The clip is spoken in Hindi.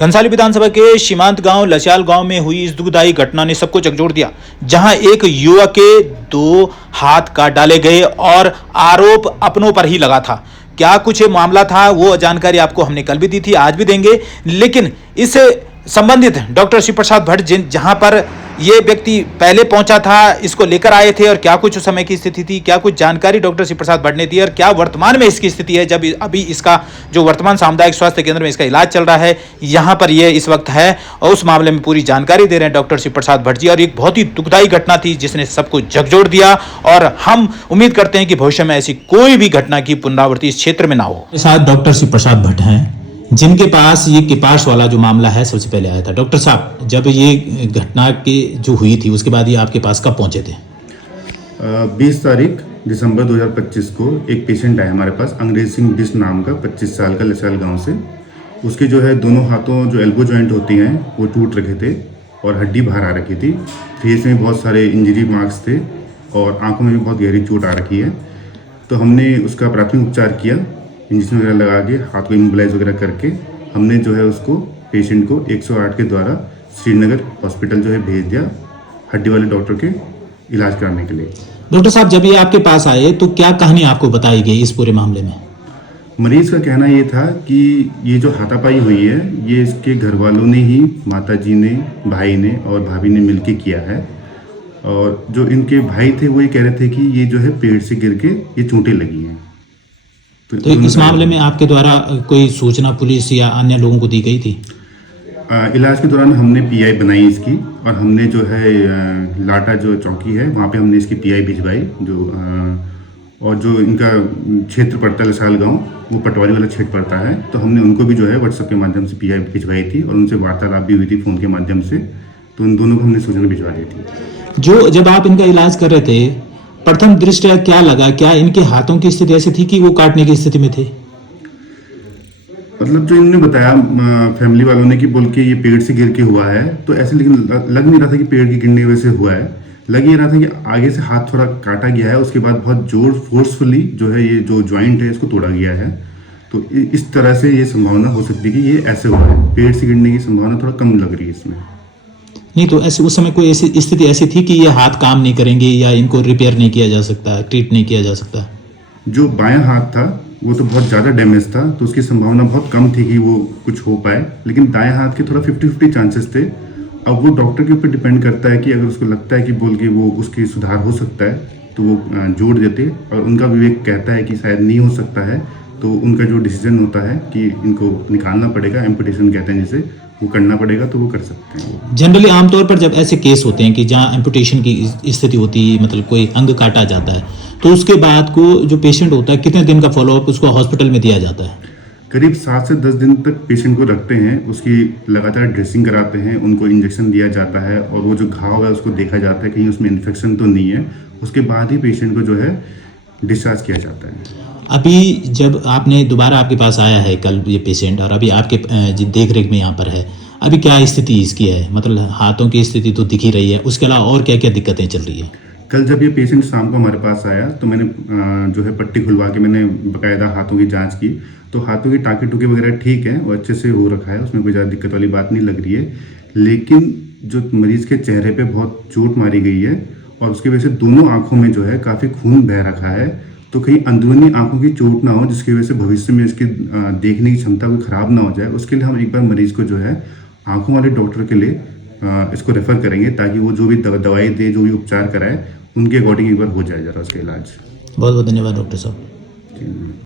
घनसाली विधानसभा के सीमांत गांव लस्याल गांव में हुई इस दुखदायी घटना ने सबको झकझोर दिया, जहां एक युवक के 2 हाथ काट डाले गए और आरोप अपनों पर ही लगा था। क्या कुछ मामला था वो जानकारी आपको हमने कल भी दी थी, आज भी देंगे, लेकिन इससे संबंधित डॉक्टर शिव प्रसाद भट्ट जहां पर ये व्यक्ति पहले पहुंचा था, इसको लेकर आए थे और क्या कुछ उस समय की स्थिति थी, क्या कुछ जानकारी डॉक्टर शिव प्रसाद भट्ट ने दी और क्या वर्तमान में इसकी स्थिति है, जब अभी इसका जो वर्तमान सामुदायिक स्वास्थ्य केंद्र में इसका इलाज चल रहा है, यहां पर ये इस वक्त है और उस मामले में पूरी जानकारी दे रहे हैं डॉक्टर शिव प्रसाद भट्ट जी। और एक बहुत ही दुखदायी घटना थी जिसने सबको झकझोर दिया और हम उम्मीद करते हैं कि भविष्य में ऐसी कोई भी घटना की पुनरावृत्ति इस क्षेत्र में ना हो। साथ डॉक्टर शिव प्रसाद भट्ट हैं, जिनके पास ये किपाश वाला जो मामला है सबसे पहले आया था। डॉक्टर साहब, जब ये घटना की जो हुई थी उसके बाद ये आपके पास कब पहुंचे थे? 20 तारीख दिसंबर 2025 को एक पेशेंट आया हमारे पास, अंग्रेज सिंह बिष्ट नाम का, 25 साल का, लस्याल गांव से। उसके जो है दोनों हाथों जो एल्बो जॉइंट होती हैं वो टूट रखे थे और हड्डी बाहर आ रखी थी। फेस में बहुत सारे इंजरी मार्क्स थे और आंखों में भी बहुत गहरी चोट आ रखी है। तो हमने उसका प्राथमिक उपचार किया, इंजेक्शन वगैरह लगा के, हाथ को इमोबिलाइज वगैरह करके हमने जो है उसको पेशेंट को 108 के द्वारा श्रीनगर हॉस्पिटल जो है भेज दिया हड्डी वाले डॉक्टर के इलाज कराने के लिए। डॉक्टर साहब, जब ये आपके पास आए तो क्या कहानी आपको बताई गई इस पूरे मामले में? मरीज का कहना ये था कि ये जो हाथापाई हुई है ये इसके घर वालों ने ही, माता जी ने, भाई ने और भाभी ने मिलके किया है। और जो इनके भाई थे वो ये कह रहे थे कि ये जो है पेड़ से गिर के ये चोटें लगी हैं। तो इस मामले में आपके द्वारा कोई सूचना पुलिस या अन्य लोगों को दी गई थी? इलाज के दौरान हमने पीआई बनाई इसकी और हमने जो है लाटा जो चौकी है वहाँ पे हमने इसकी पीआई भिजवाई। और जो इनका क्षेत्र पड़ता है लस्याल गांव, वो पटवारी वाला क्षेत्र पड़ता है, तो हमने उनको भी जो है व्हाट्सएप के माध्यम से पीआई भिजवाई थी और उनसे वार्तालाप भी हुई थी फ़ोन के माध्यम से। तो उन दोनों को हमने सूचना भिजवा दी थी। जब आप इनका इलाज कर रहे थे, प्रथम दृष्टया क्या लगा? क्या इनके हाथों की स्थिति ऐसी थी कि वो काटने की स्थिति में थे? मतलब जो इन्होंने बताया फैमिली वालों ने कि बोल के ये पेड़ से गिर के हुआ है, तो ऐसे लेकिन लग नहीं रहा था कि पेड़ के गिरने की वजह से हुआ है। लग ये रहा था कि आगे से हाथ थोड़ा काटा गया है, उसके बाद बहुत जोर फोर्सफुली जो है ये जो जॉइंट है इसको तोड़ा गया है। तो इस तरह से ये संभावना हो सकती है कि ये ऐसे हुआ है। पेड़ से गिरने की संभावना थोड़ा कम लग रही है इसमें। नहीं तो ऐसे उस समय कोई ऐसी स्थिति ऐसी थी कि ये हाथ काम नहीं करेंगे या इनको रिपेयर नहीं किया जा सकता, ट्रीट नहीं किया जा सकता? जो बायां हाथ था वो तो बहुत ज़्यादा डैमेज था, तो उसकी संभावना बहुत कम थी कि वो कुछ हो पाए, लेकिन दाएं हाथ के थोड़ा 50-50 चांसेस थे। अब वो डॉक्टर के ऊपर डिपेंड करता है कि अगर उसको लगता है कि बोल के वो उसकी सुधार हो सकता है तो वो जोड़ देते, और उनका विवेक कहता है कि शायद नहीं हो सकता है तो उनका जो डिसीजन होता है कि इनको निकालना पड़ेगा, एम्पुटेशन कहते हैं जिसे, वो करना पड़ेगा, तो वो कर सकते हैं। जनरली आमतौर पर जब ऐसे केस होते हैं कि जहाँ एम्पुटेशन की स्थिति होती है, मतलब कोई अंग काटा जाता है, तो उसके बाद को जो पेशेंट होता है कितने दिन का फॉलोअप उसको हॉस्पिटल में दिया जाता है? करीब 7 से 10 दिन तक पेशेंट को रखते हैं, उसकी लगातार ड्रेसिंग कराते हैं, उनको इंजेक्शन दिया जाता है और वो जो घाव है उसको देखा जाता है कहीं उसमें इन्फेक्शन तो नहीं है। उसके बाद ही पेशेंट को जो है डिस्चार्ज किया जाता है। अभी जब आपने दोबारा आपके पास आया है कल ये पेशेंट और अभी आपके देख रेख में यहाँ पर है, अभी क्या स्थिति इसकी है? मतलब हाथों की स्थिति तो दिख ही रही है, उसके अलावा और क्या क्या दिक्कतें चल रही है? कल जब ये पेशेंट शाम को हमारे पास आया तो मैंने जो है पट्टी खुलवा के मैंने बाकायदा हाथों की जांच की, तो हाथों की टाँके टूके वगैरह ठीक है और अच्छे से हो रखा है, उसमें कोई ज़्यादा दिक्कत वाली बात नहीं लग रही है। लेकिन जो मरीज के चेहरे पे बहुत चोट मारी गई है और उसकी वजह से दोनों आँखों में जो है काफ़ी खून बह रखा है, तो कहीं अंदरूनी आँखों की चोट ना हो जिसकी वजह से भविष्य में इसकी देखने की क्षमता कोई ख़राब ना हो जाए। उसके लिए हम एक बार मरीज़ को जो है आँखों वाले डॉक्टर के लिए इसको रेफ़र करेंगे, ताकि वो जो भी दवाई दे, जो भी उपचार कराए, उनके अकॉर्डिंग एक बार हो जाए जरा उसका इलाज। बहुत बहुत धन्यवाद डॉक्टर साहब।